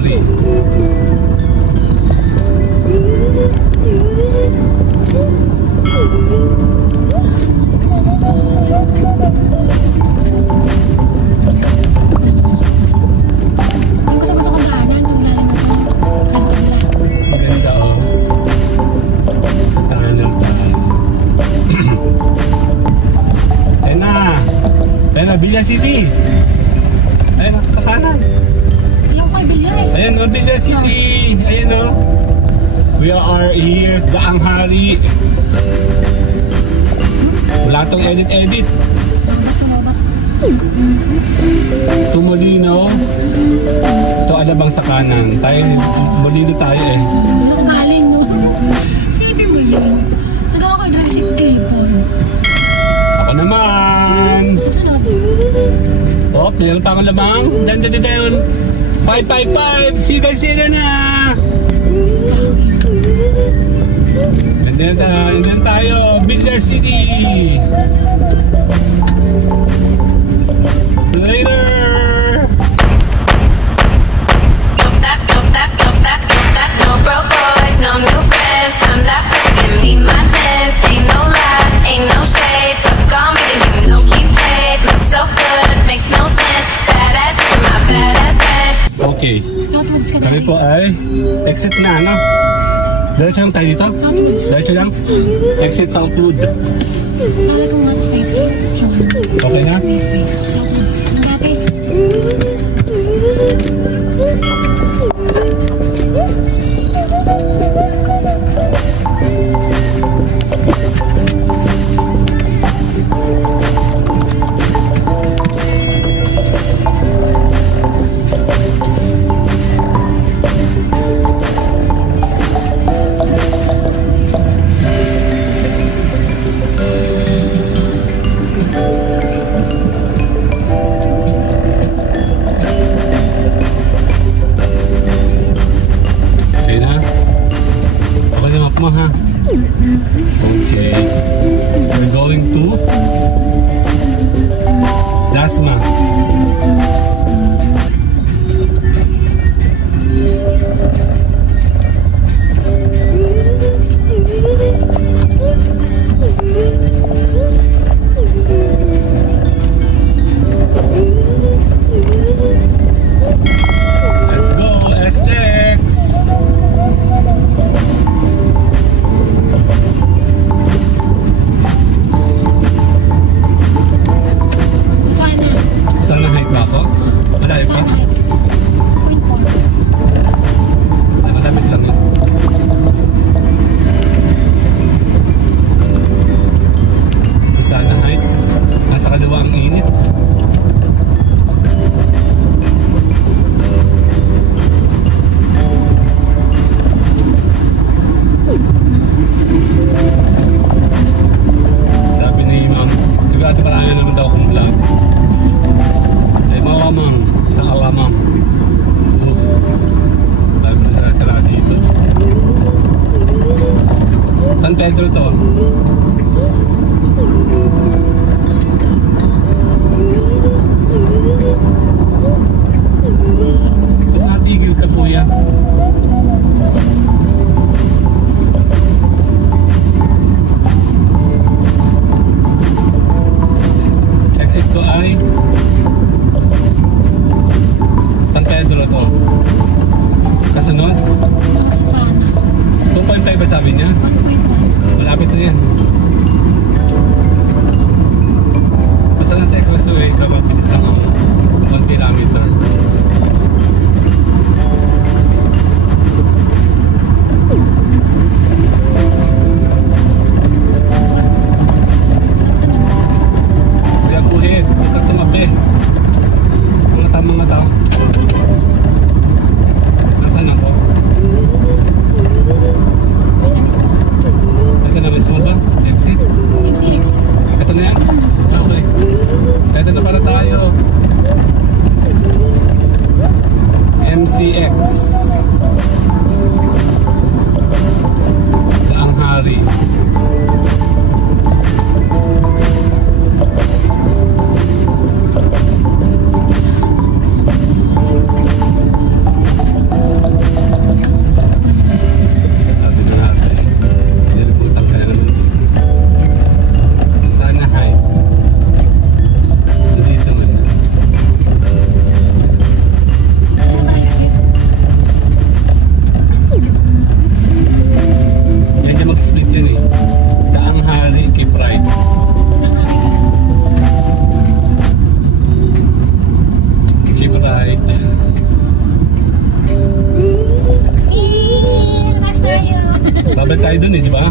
Hari. Villar City. Ayan o, sa kanan. Yung kay Villar eh. Ayan o, Villar City. Ayan o. We are here, Daang Hari. Wala tong edit-edit. Tumulino. Ito Alabang sa kanan. Tayo, Molino tayo eh. Galing no. Sabi mo yun. Nagawa ko yung si Clipon. Ako naman. Susunod. Oh, meron pa akong lamang. Dan. 555. Sida na. Andyan tayo. Villar City. Later. No broke boys, no new friends. I'm that bitch, you give me my tens. Ain't no lie, ain't no shade. Fuck on me, then you know he paid. Looks so good, makes no sense. Badass bitch, you're my badass friend. Okay. Southwoods ka Kami po ay exit na, ano? Diretso lang tayo dito? Southwoods. Diretso lang? Exit Southwood. Sana itong mga safety. Okay na? Yes. Southwoods. Yung dati. Okay. We're going to Dasma. Let's go, SX. San Pedro to. Kung natigil ka po yan. Exit ko ay San Pedro to. Kasunod? Susana. 2.5 ba sabi niya? 1.1. Malapit na yan. Basta nasa Expressway, dapat bilis lang ako 1 kilometer. Kaya pulit, ito tumabi. Mga tao. Nasaan ako? Ito na mismo ba? Exit? MCX. Ito na yan? Okay. Ito na para tayo.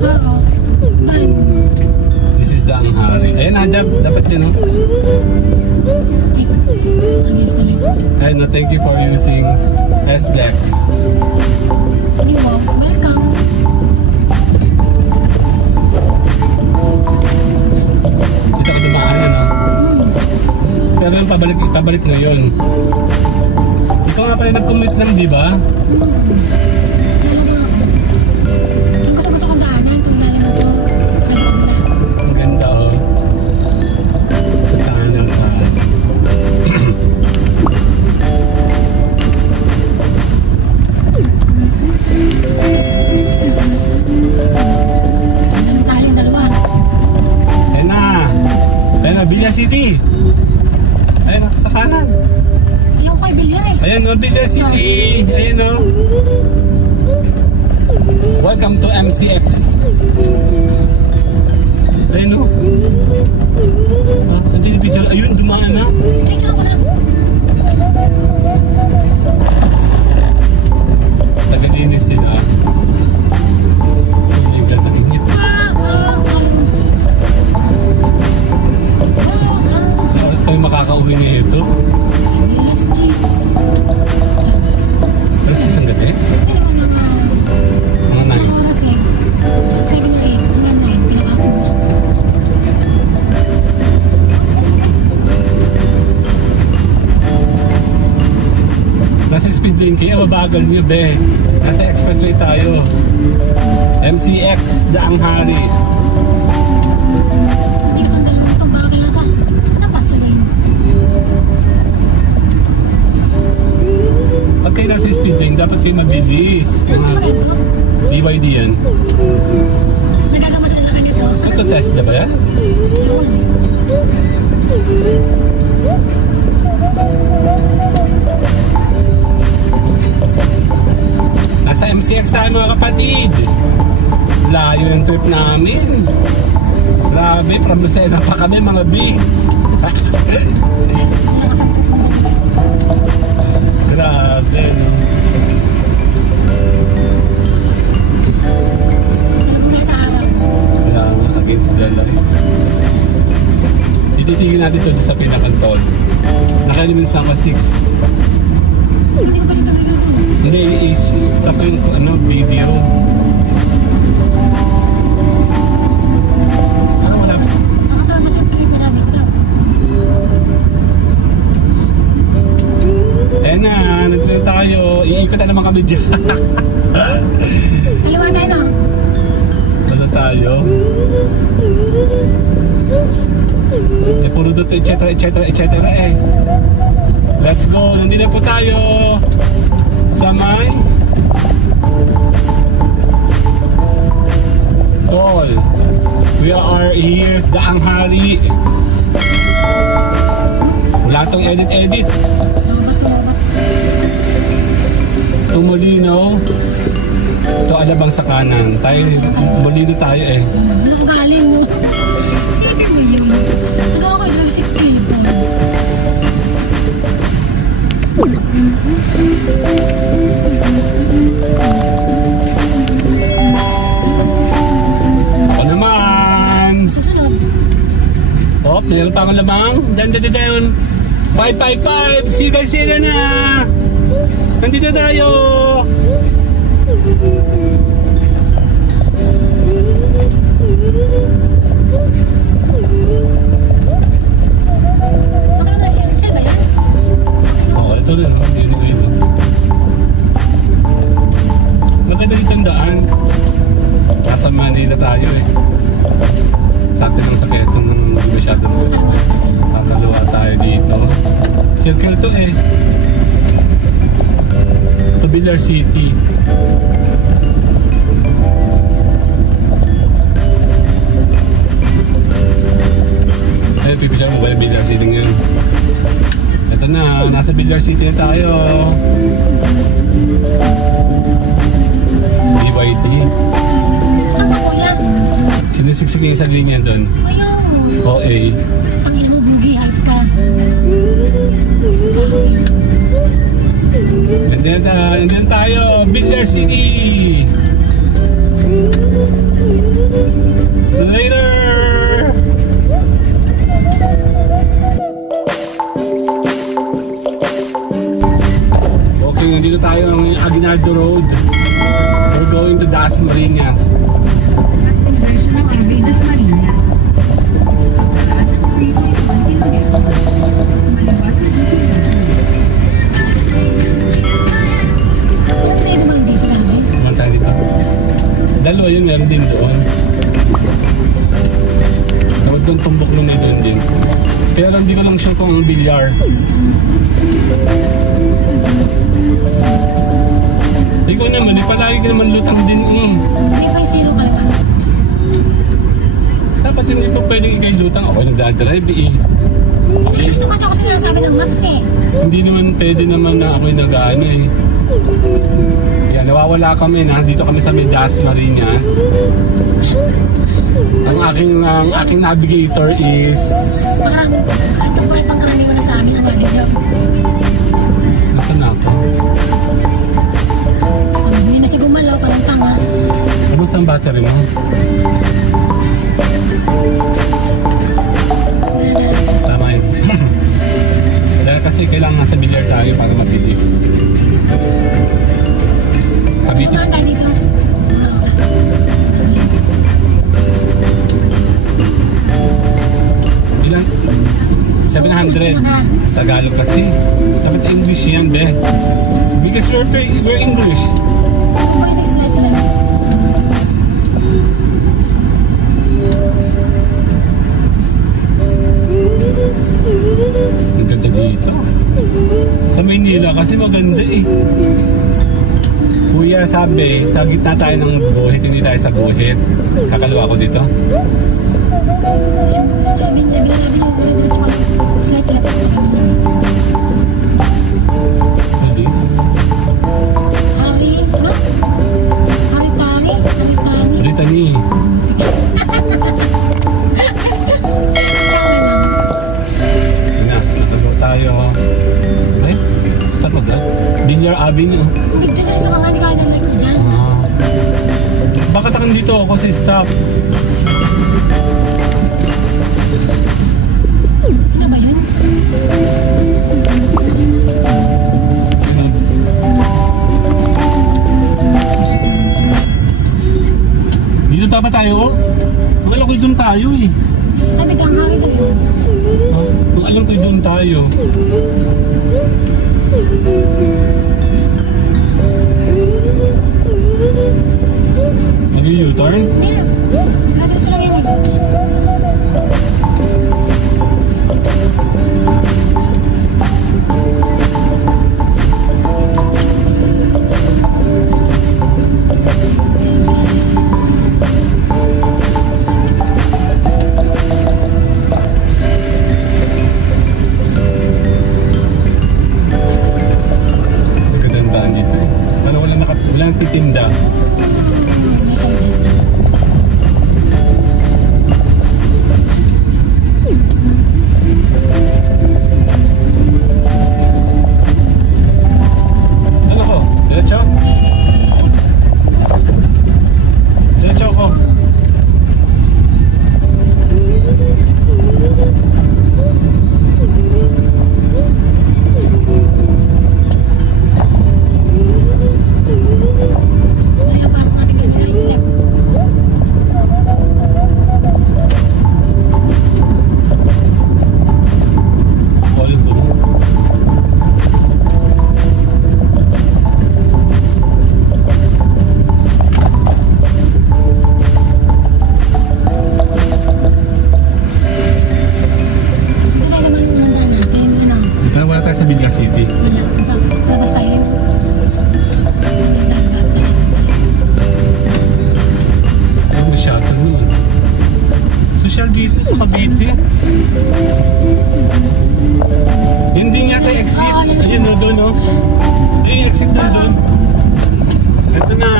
Oo. Ban. This is the Anghari. Ayan na, dapat yun, no? Against the light. Ay, no, thank you for using SLEX. Sige mo, welcome. Dito ako dumaan, ano? Pero yung pabalik na yun. Ikaw nga pala nag-commute lang, di ba? Gusto kong daanan kung lalim na to. Sa kabila. Ang ganda, oh. Saan lang ka. Ano tayong dalawa? Ayan na, Villa City. Ayan na, sa kanan. Ayaw ko kay Bilyar eh. Ayan, no, Villa City. Ayan, no. Welcome to MCX. Ayan, no. Hindi, picture. Ayun, dumaan na. Picture ko na. Tagalinis sila. Ang ganda-init. Tapos kami makakauwi na ito. Alas cheese. Alas isang gabi? Mga 9. Oras eh. 7 or 8. Hanggang 9. Pinaka-post. Nasa speed lane kayo, mabagal niyo, be. Nasa expressway tayo. MCX, Daang Hari. Hindi ko sandal mo itong bagay lang sa pasalin. Pag kayo nasa speed lane, dapat kayo mabilis. Gusto ko ito. BYD yan. Nagagamas na lang ito. Ito test na ba yan? Yun. Nasa MCX tayo, mga kapatid. Layo ng trip namin. Grabe, from Lucena pa kami, mga B. Grabe, no? Sila po sa araw. Kaya nga, against the light. Ititigil natin ito sa pinakantol. Nakalimin sa 6. Hindi ko pa rin tumigil ito. Hindi, i-stop yung video. Parang malapit. Nakaturn mo sa clip na namin ito. Ayan na, nandito tayo. Iikot na naman kami dyan. Kaliwa tayo no? Basta tayo. Eh, puro dito, etc. eh. Let's go. Nandito po tayo sa may Tol. We are here, Daang Hari. Wala tong edit. Lobat. Tumulino. Ito alabang sa kanan. Tayo, Molino tayo eh. Nakagaling mo. Sige mo yun. Nagawa ko yung si Clipo. Ako naman. Susunod. Oh, meron pa akong lamang. Down. 555. See you guys here na. Nandito tayo. Shell ba yan? Oo, ito rin. Hindi ko yun. Maganda dito ang daan. Nasa Manila tayo eh. Sa atin lang sa Quezon nung hindi masyado kakalawa tayo dito. Circle to eh. To Villar City. Ayun, pipicture mo ba yung Villar City ngayon? Ito na, nasa Villar City na tayo. BYD. Saan ka kuya? Sinisiksik niya yung sa linya doon. Ayun. OA. Tangin mo, bugi, hype ka. Nandiyan tayo, Villar City. Later! Okay, nandito tayo ng Aguinaldo Road. We're going to Dasmariñas. Version ng RV Dasmariñas. Paraan ng 3.1 kilometro. Malabas sa dito ng Dasmariñas. Pwede naman dito namin. Naman tayo dito. Dalawa yun, meron din doon. Tawag doon tumbok nun na doon din. Pero hindi ko lang sure kung ang bilyar. Ikaw naman, palagi ka naman lutang din eh. Hindi ko yung zero pala pa. Dapat hindi pa pwedeng ikay lutang. Ako nagdadrive eh. Hindi, ito kasi ako sinasabi ng maps eh. Hindi naman pwede naman na ako'y nag-ano eh. Yan, nawawala kami na. Dito kami sa Dasmariñas. Ang aking navigator is... Parang, ito pa ay pangkaraniwan na sa amin ang maligaw. Nasaan na ako? Hindi na siya gumalaw, parang tanga. Kamusta ang battery mo? Tama yun. Dahil kasi kailangan nasa bilyar tayo para mabilis. Kabiti. Saan tayo dito? Ilan? 700. Tagalog kasi. Dapat English yan, be. Because we're English. Ano ba yung 6 light lang? Ang ganda dito. Sa Maynila kasi maganda eh. Kuya sabi, sa gitna tayo ng guhit, hindi tayo sa guhit. Kakalawa ko dito. Alis. Brittany. Yan na, natulo tayo. Ay, start mag Binyar Avenue. Bakit ako dito ako sa stop? Ano ba yun? Dito dapat tayo? Ang alam ko doon tayo eh. Sabi kang hari tayo. Ang alam ko doon tayo. Mag-u-turn? Hindi lang. Diretso lang yan. Magandaan dito eh. Parang walang titinda. May sa'yo dyan. Ano ko? Diretso? Diretso ako. May pasok natin kayo. Ay, left. All po. Ito tayo naman yung unang daan natin. Ano? Wala tayo sa Bilyar City. Wala. Sa labas tayo. Ano may shuttle nun? Social dito sa Cavite. Hindi nga tayo exit. Ayun o, doon o. Ayun, exit doon. Ito na.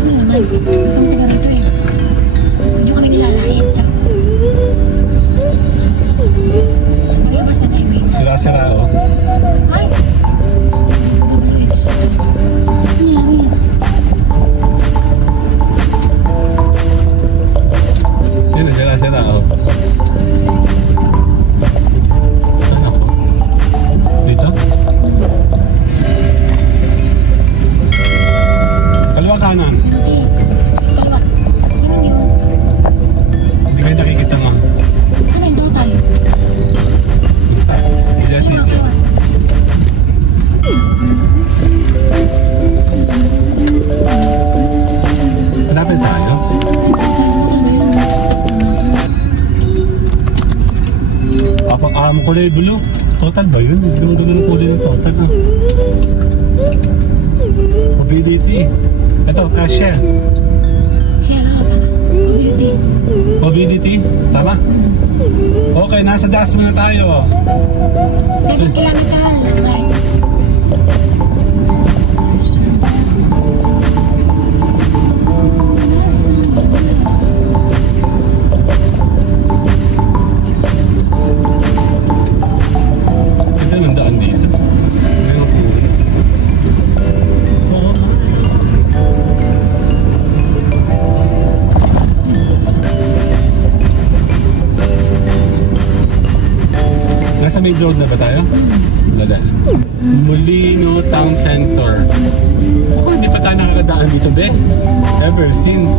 Ano naman? Kami taga rito eh. Hindi kami nilalait. Tsaka. Pagkabas na tayo, Wayne. kulay blue. Total ba yun? Yung gano'n ng kulay ng total. Mobility. Ito, cashier. Siya ka. Mobility. Mobility. Tama? Okay, nasa Dasma na tayo. 7 kilometer. Right. Nasa main road na ba tayo? Wala. Molino Town Center. Ako, hindi pa tayo nakakadaan dito, be. Ever since.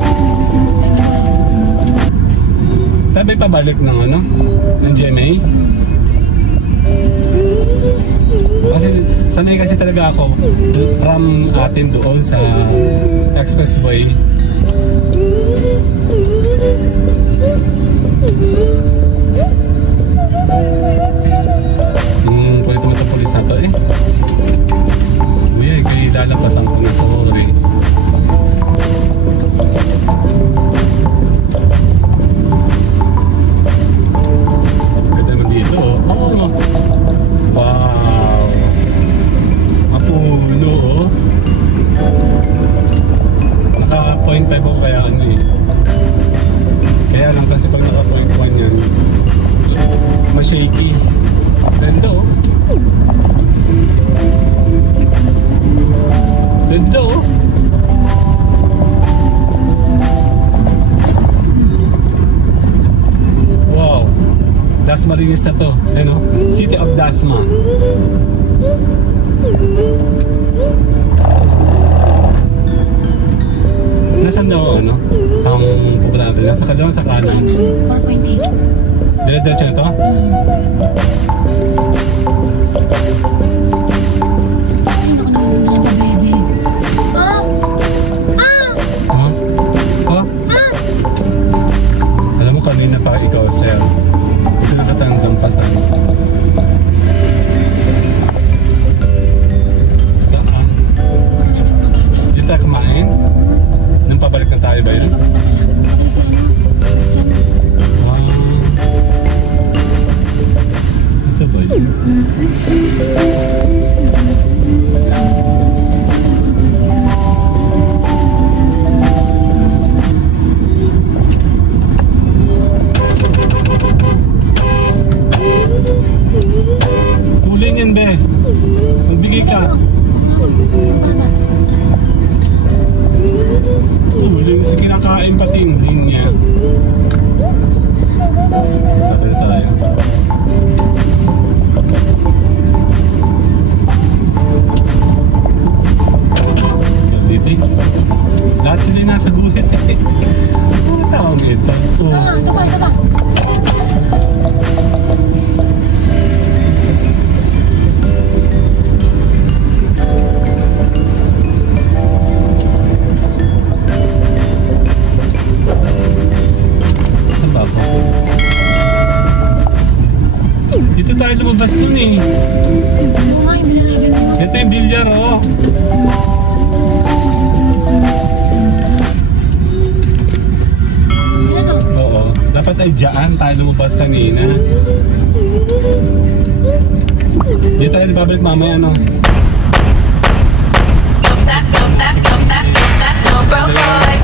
Tabi pabalik ng ano? Ng GMA? Kasi sanay kasi talaga ako from atin doon sa expressway. Pwede naman itong polis na to eh. Uy, kayo lalapasan ko na sa hori. Ganda naman dito oh. Oh. Wow. Mapuno oh. Naka 0.5 ko kaya ano eh. Kaya lang kasi pag naka 0.1 yan ma-shaky. Ganda oh. Ganda oh. Wow. Dasma Rinis na to. Ano? City of Dasma. Nasaan daw ano? Ang pupunta natin? Nasa kaliwa sa kanan. 4.8. Dire-diretso na to? Alam mo kanina pa ikaw, sir. Gusto na katang dampasan. Saan? Dito tayo kumain? Nang pabalik na tayo ba yun? Wow. Ito ba yun? Tulin yan, be. Magbigay ka. Tulin. Sa kinakain pati hindi niya. Tapos tayo. Dito eh. Lahat sila nasa guhit eh. Ano tawag ito? Ito pa, isa pa. Dito tayo lumabas dun eh. Ito yung bilyar oh. Oo. Dapat ay dyan tayo lumabas kanina. Dito tayo babalik mamaya no. No broke boys,